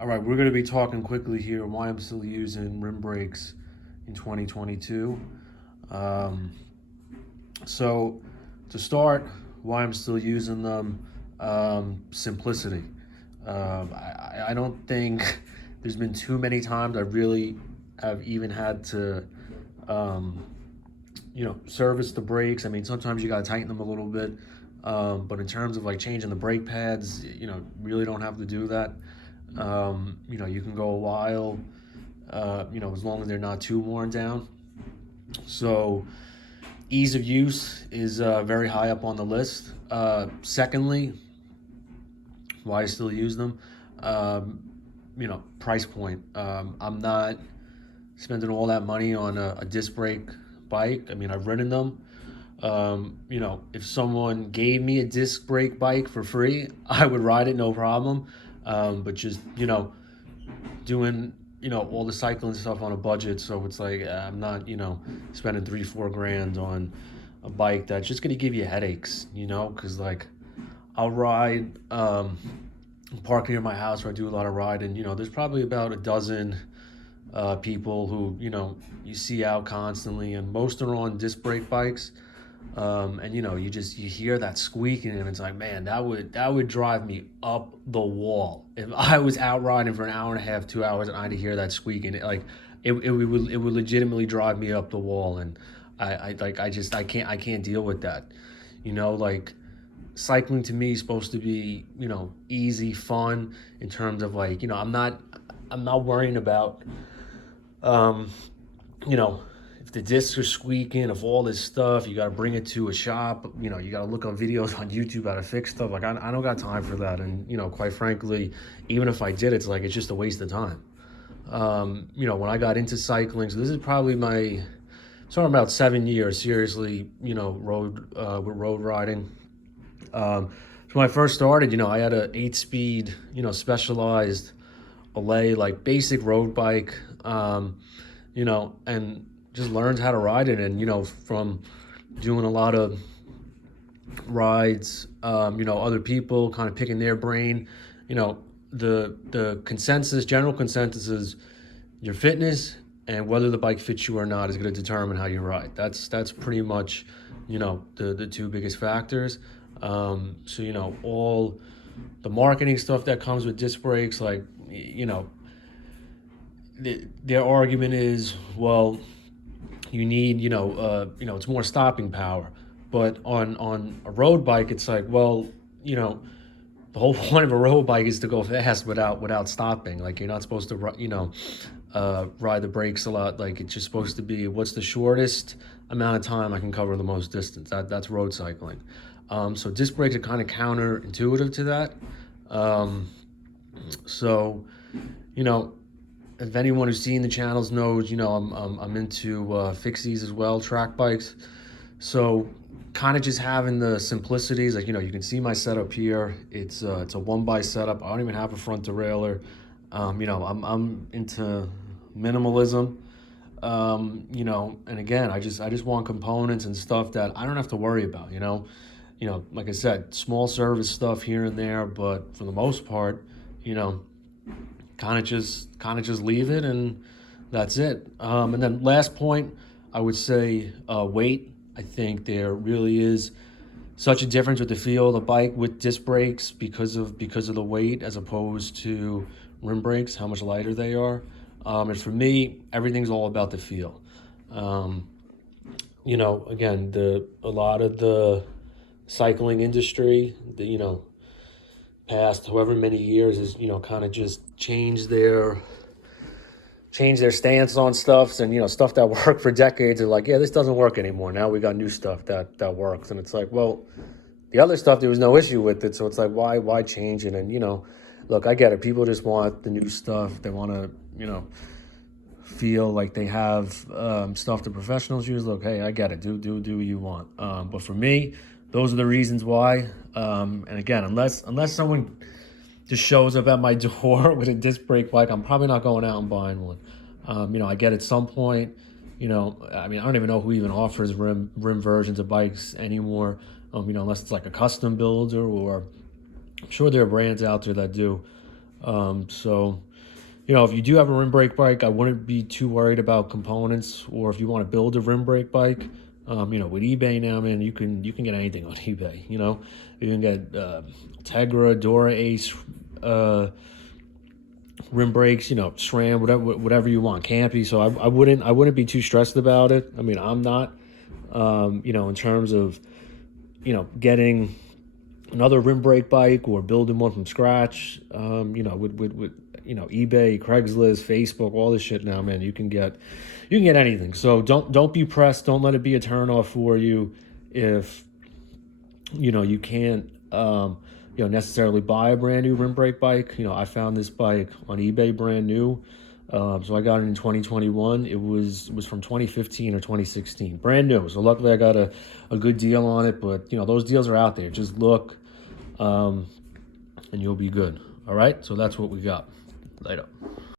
All right, we're going to be talking quickly here why I'm still using rim brakes in 2022. Um, so, to start, why I'm still using them, simplicity. I don't think there's been too many times I really have even had to, um, service the brakes. I mean, sometimes you got to tighten them a little bit. But in terms of like changing the brake pads, really don't have to do that. You can go a while, as long as they're not too worn down. So ease of use is very high up on the list. Secondly, why I still use them, price point. I'm not spending all that money on a disc brake bike. I mean, I've ridden them. If someone gave me a disc brake bike for free, I would ride it no problem. But just doing all the cycling stuff on a budget, so it's like I'm not spending 3-4 grand on a bike that's just gonna give you headaches. Because like I'll ride, park near my house where I do a lot of riding. There's probably about a dozen people who you see out constantly, and most are on disc brake bikes. And you hear that squeaking, and it's like, man, that would drive me up the wall if I was out riding for an hour and a half, 2 hours, and I had to hear that squeaking. It would legitimately drive me up the wall, and I can't deal with that. Like cycling to me is supposed to be easy, fun in terms of like I'm not worrying about um, you know, if the discs are squeaking, if all this stuff, you got to bring it to a shop. You got to look on videos on YouTube how to fix stuff. Like I don't got time for that. And quite frankly, even if I did, it's like it's just a waste of time. When I got into cycling, so this is probably my, sorry, about 7 years seriously. With road riding. So when I first started, I had a 8-speed, specialized Olay, like basic road bike. And just learned how to ride it. And, from doing a lot of rides, other people kind of picking their brain, the general consensus is your fitness and whether the bike fits you or not is going to determine how you ride. That's pretty much, the two biggest factors. So, all the marketing stuff that comes with disc brakes, like, their argument is, well, you need, it's more stopping power. But on a road bike, it's like, well, the whole point of a road bike is to go fast without stopping. Like you're not supposed to, ride the brakes a lot. Like it's just supposed to be what's the shortest amount of time I can cover the most distance. That's road cycling. So disc brakes are kind of counterintuitive to that. Um, so, you know, if anyone who's seen the channels knows, I'm into fixies as well, track bikes. So kind of just having the simplicities, like you can see my setup here. It's a one by setup. I don't even have a front derailleur. I'm into minimalism. And again, I just want components and stuff that I don't have to worry about. Like I said, small service stuff here and there, but for the most part, you know, kind of just leave it, and that's it. And then last point, I would say weight. I think there really is such a difference with the feel of the bike with disc brakes because of the weight as opposed to rim brakes, how much lighter they are. And for me, everything's all about the feel. Um, Again, the a lot of the cycling industry, past however many years is kind of just change their stance on stuff, and stuff that worked for decades are like, yeah, this doesn't work anymore. Now we got new stuff that works, and it's like, well, the other stuff there was no issue with it, so it's like, why change it? And look, I get it. People just want the new stuff. They want to feel like they have stuff the professionals use. Look, hey, I get it. Do what you want. But for me, those are the reasons why. And again, unless someone just shows up at my door with a disc brake bike, I'm probably not going out and buying one. I get at some point, I mean, I don't even know who even offers rim versions of bikes anymore. Unless it's like a custom builder, or I'm sure there are brands out there that do. So, if you do have a rim brake bike, I wouldn't be too worried about components. Or if you want to build a rim brake bike, with eBay now, man, you can get anything on eBay. You can get Tegra, Dora Ace, rim brakes, SRAM, whatever you want, Campy. So I wouldn't be too stressed about it. I mean, I'm not. In terms of getting another rim brake bike or building one from scratch, with eBay, Craigslist, Facebook, all this shit now, man, you can get anything. So don't be pressed. Don't let it be a turnoff for you if you can't necessarily buy a brand new rim brake bike. I found this bike on eBay brand new. So I got it in 2021. It was from 2015 or 2016, brand new. So luckily I got a good deal on it. But those deals are out there. Just look, and you'll be good. All right. So that's what we got. Later.